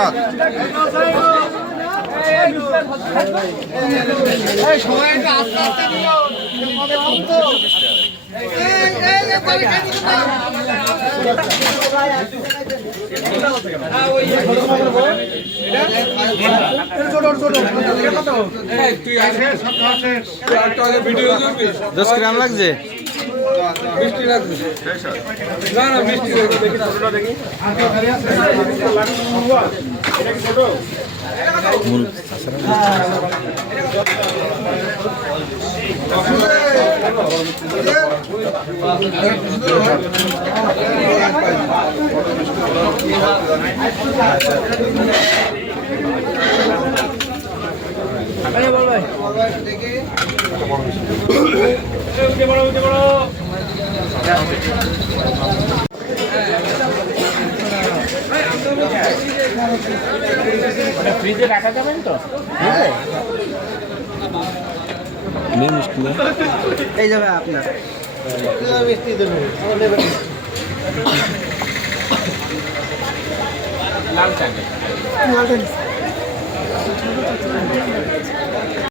দর্শক। দশ গ্রাম লাগছে। মিষ্টি লাগছে না না মিষ্টি দেখি ছোটটা দেখি ফ্রিজে রাখা যাবেন তো? এই যাবে আপনার মিষ্টি দেবেন লাল চা